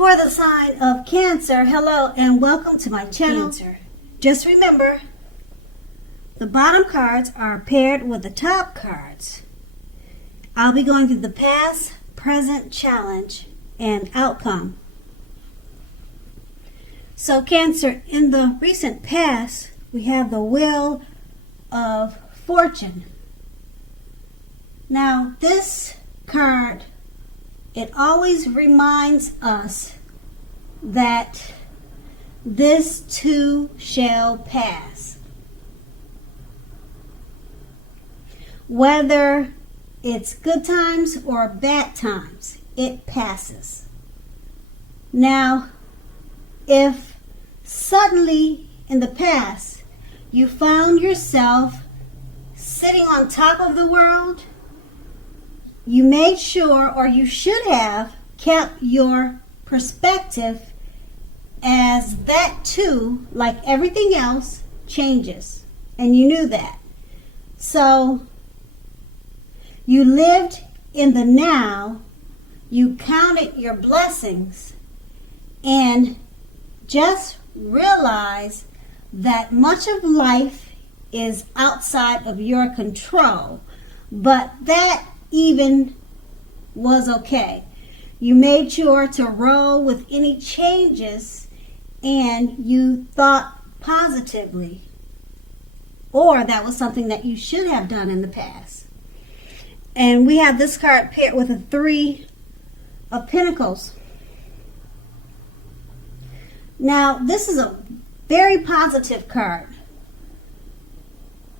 For the sign of Cancer, hello and welcome to my channel. Cancer. Just remember, the bottom cards are paired with the top cards. I'll be going through the past, present, challenge, and outcome. So Cancer, in the recent past, we have the Wheel of Fortune. Now, this card, it always reminds us that this too shall pass. Whether it's good times or bad times, it passes. Now, if suddenly in the past you found yourself sitting on top of the world, you made sure, or you should have, kept your perspective as that too, like everything else, changes. And you knew that. So you lived in the now, you counted your blessings, and just realize that much of life is outside of your control. But that even was okay. You made sure to roll with any changes and you thought positively. Or that was something that you should have done in the past. And we have this card paired with a 3 of Pentacles. Now, this is a very positive card,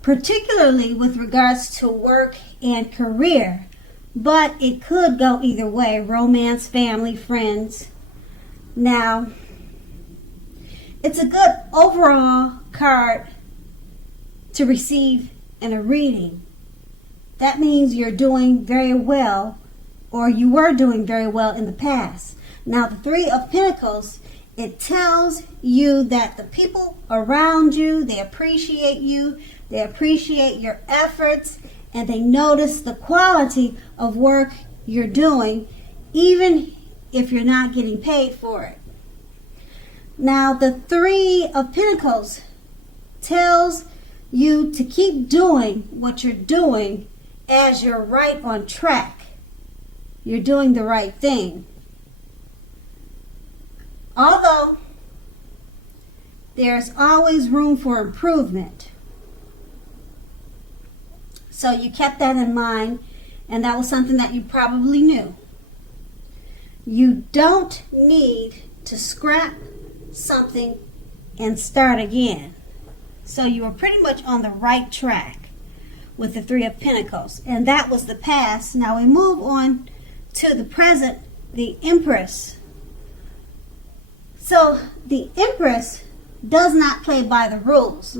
particularly with regards to work and career, but it could go either way: romance, family, friends. Now, it's a good overall card to receive in a reading. That means you're doing very well, or you were doing very well in the past. Now, the 3 of Pentacles, it tells you that the people around you, they appreciate you, they appreciate your efforts, and they notice the quality of work you're doing, even if you're not getting paid for it. Now, the 3 of Pentacles tells you to keep doing what you're doing as you're right on track. You're doing the right thing. Although there's always room for improvement. So you kept that in mind, and that was something that you probably knew. You don't need to scrap something and start again. So you were pretty much on the right track with the 3 of Pentacles. And that was the past. Now we move on to the present, the Empress. So the Empress does not play by the rules.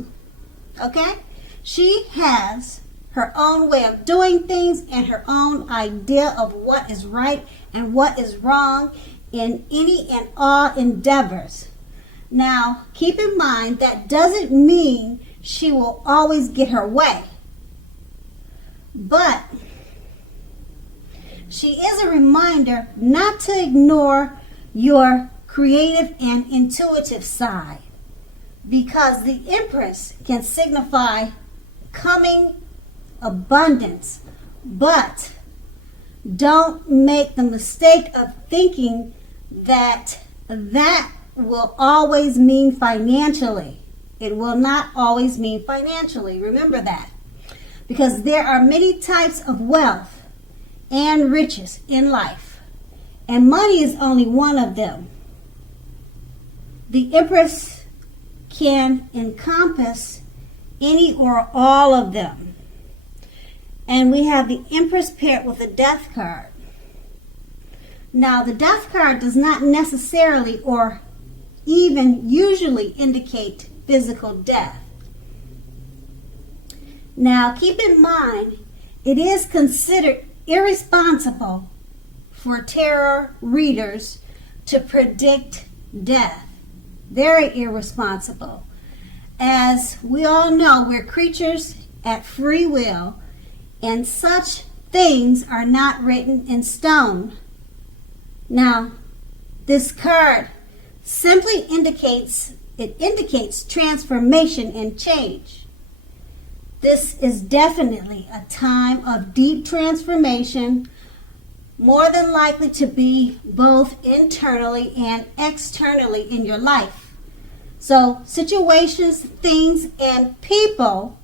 Okay? She has her own way of doing things and her own idea of what is right and what is wrong in any and all endeavors. Now, keep in mind that doesn't mean she will always get her way. But she is a reminder not to ignore your creative and intuitive side, because the Empress can signify coming abundance. But don't make the mistake of thinking that that will always mean financially. It will not always mean financially. Remember that. Because there are many types of wealth and riches in life, and money is only one of them. The Empress can encompass any or all of them. And we have the Empress paired with the Death card. Now, the Death card does not necessarily or even usually indicate physical death. Now, keep in mind, it is considered irresponsible for tarot readers to predict death. Very irresponsible. As we all know, we're creatures at free will, and such things are not written in stone. Now, This card simply indicates transformation and change. This is definitely a time of deep transformation, more than likely to be both internally and externally in your life. So situations, things, and people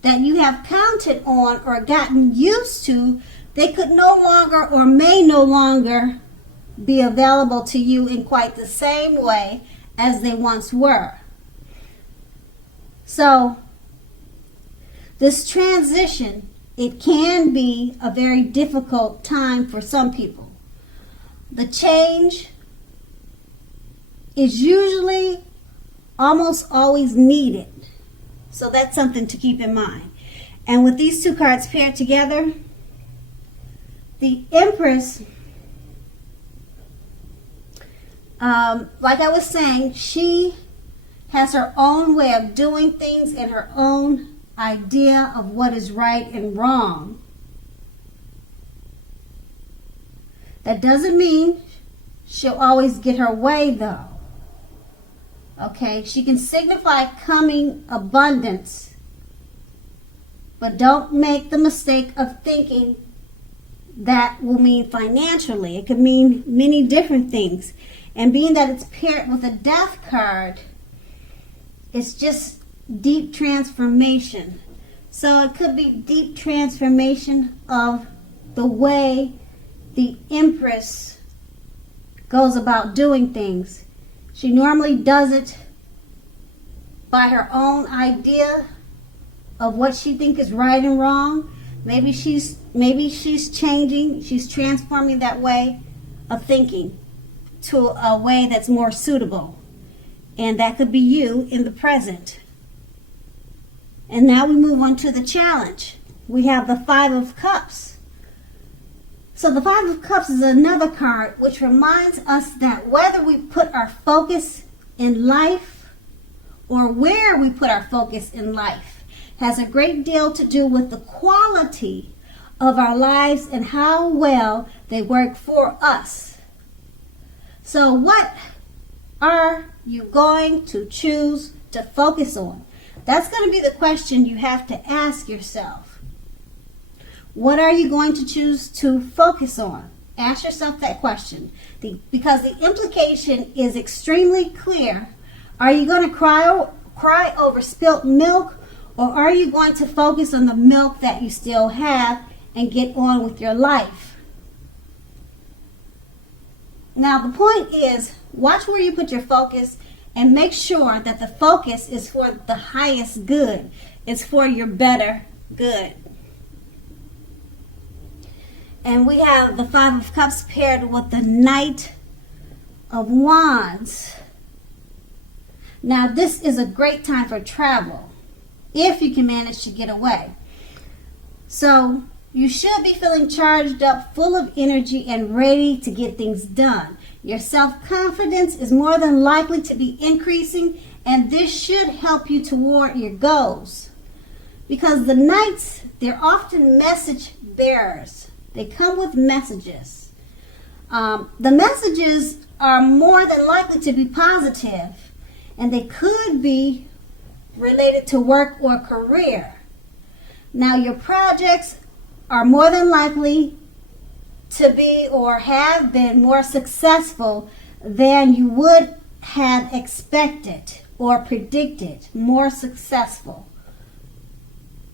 that you have counted on or gotten used to, they could no longer or may no longer be available to you in quite the same way as they once were. So this transition, it can be a very difficult time for some people. The change is usually almost always needed. So that's something to keep in mind. And with these two cards paired together, the Empress, like I was saying, she has her own way of doing things and her own idea of what is right and wrong. That doesn't mean she'll always get her way, though. Okay, she can signify coming abundance, but don't make the mistake of thinking that will mean financially. It could mean many different things. And being that it's paired with a Death card, it's just deep transformation. So it could be deep transformation of the way the Empress goes about doing things. She normally does it by her own idea of what she thinks is right and wrong. Maybe she's changing, she's transforming that way of thinking to a way that's more suitable. And that could be you in the present. And now we move on to the challenge. We have the Five of Cups. So the Five of Cups is another card which reminds us that whether we put our focus in life or where we put our focus in life has a great deal to do with the quality of our lives and how well they work for us. So what are you going to choose to focus on? That's going to be the question you have to ask yourself. What are you going to choose to focus on? Ask yourself that question. Because the implication is extremely clear. Are you going to cry over spilt milk, or are you going to focus on the milk that you still have and get on with your life? Now the point is, watch where you put your focus and make sure that the focus is for the highest good. It's for your better good. And we have the Five of Cups paired with the Knight of Wands. Now this is a great time for travel, if you can manage to get away. So you should be feeling charged up, full of energy, and ready to get things done. Your self-confidence is more than likely to be increasing, and this should help you toward your goals. Because the Knights, they're often message bearers. They come with messages. The messages are more than likely to be positive, and they could be related to work or career. Now, your projects are more than likely to be or have been more successful than you would have expected or predicted. More successful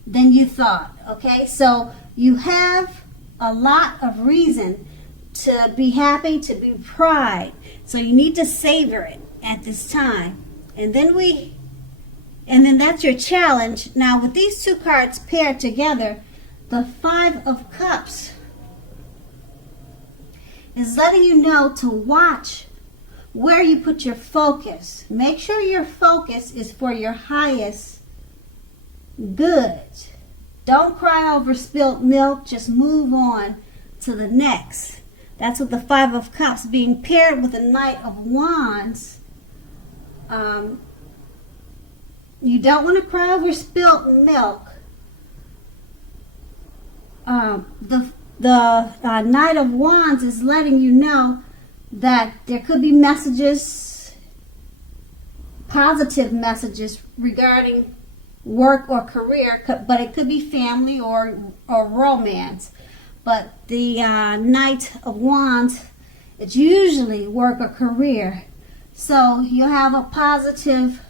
than you thought. Okay, so you have a lot of reason to be happy, to be proud. So you need to savor it at this time. And then that's your challenge. Now with these two cards paired together, the Five of Cups is letting you know to watch where you put your focus. Make sure your focus is for your highest good. Don't cry over spilt milk. Just move on to the next. That's what the Five of Cups being paired with the Knight of Wands. You don't want to cry over spilt milk. The Knight of Wands is letting you know that there could be messages, positive messages regarding work or career, but it could be family or romance. But the Knight of Wands, it's usually work or career. So you have a positive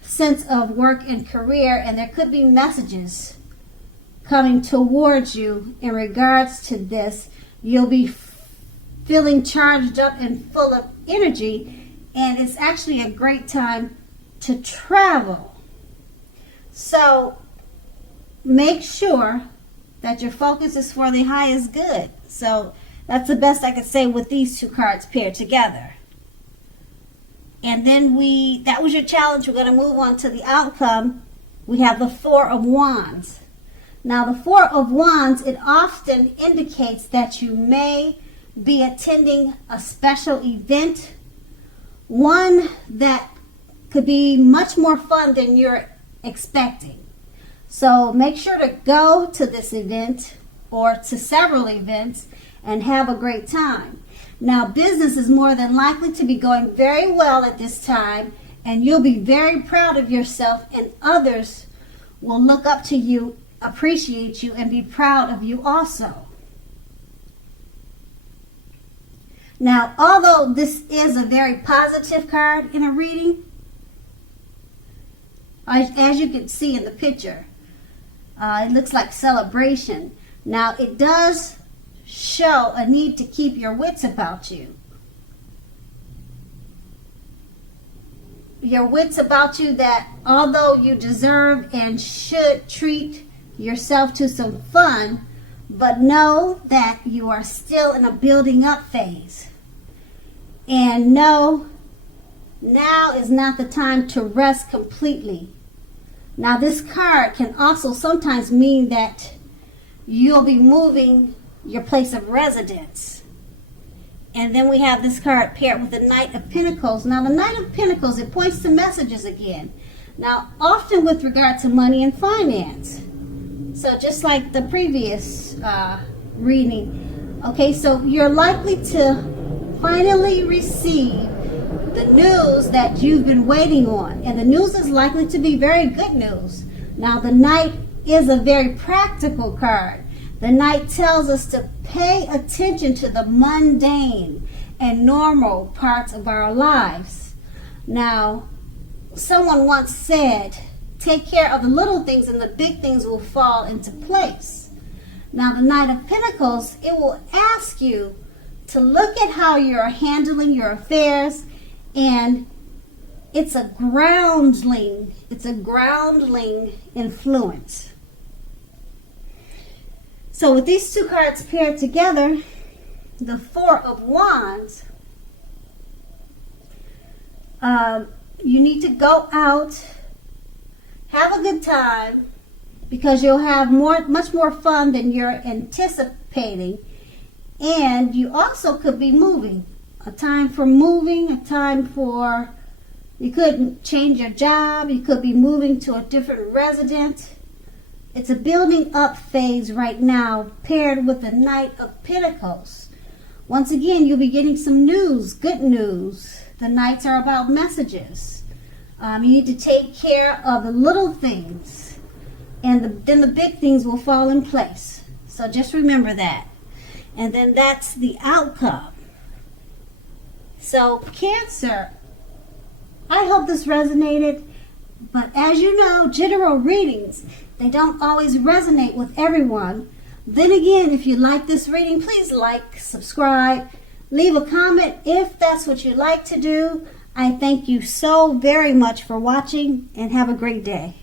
sense of work and career, and there could be messages coming towards you in regards to this. You'll be feeling charged up and full of energy, and it's actually a great time to travel. So make sure that your focus is for the highest good. So that's the best I could say with these two cards paired together. And then that was your challenge. We're going to move on to the outcome. We have the Four of Wands. Now the Four of Wands, it often indicates that you may be attending a special event, one that could be much more fun than you're expecting. So make sure to go to this event or to several events and have a great time. Now business is more than likely to be going very well at this time, and you'll be very proud of yourself, and others will look up to you, appreciate you, and be proud of you also. Now, although this is a very positive card in a reading, as you can see in the picture, it looks like celebration. Now, it does show a need to keep your wits about you. Your wits about you, that although you deserve and should treat yourself to some fun, but know that you are still in a building up phase. And know now is not the time to rest completely. Now this card can also sometimes mean that you'll be moving your place of residence. And then we have this card paired with the Knight of Pentacles. Now the Knight of Pentacles, it points to messages again. Now often with regard to money and finance. So just like the previous reading. Okay, so you're likely to finally receive the news that you've been waiting on. And the news is likely to be very good news. Now the Knight is a very practical card. The Knight tells us to pay attention to the mundane and normal parts of our lives. Now, someone once said, take care of the little things and the big things will fall into place. Now, the Knight of Pentacles, it will ask you to look at how you're handling your affairs, and it's a groundling influence. So with these two cards paired together, the Four of Wands, you need to go out, have a good time, because you'll have much more fun than you're anticipating. And you also could be moving. A time for moving, a time for, you could change your job, you could be moving to a different residence. It's a building up phase right now, paired with the Knight of Pentacles. Once again, you'll be getting some news, good news. The Knights are about messages. You need to take care of the little things, and then the big things will fall in place. So just remember that. And then that's the outcome. So Cancer, I hope this resonated. But as you know, general readings, they don't always resonate with everyone. Then again, if you like this reading, please like, subscribe, leave a comment if that's what you like to do. I thank you so very much for watching, and have a great day.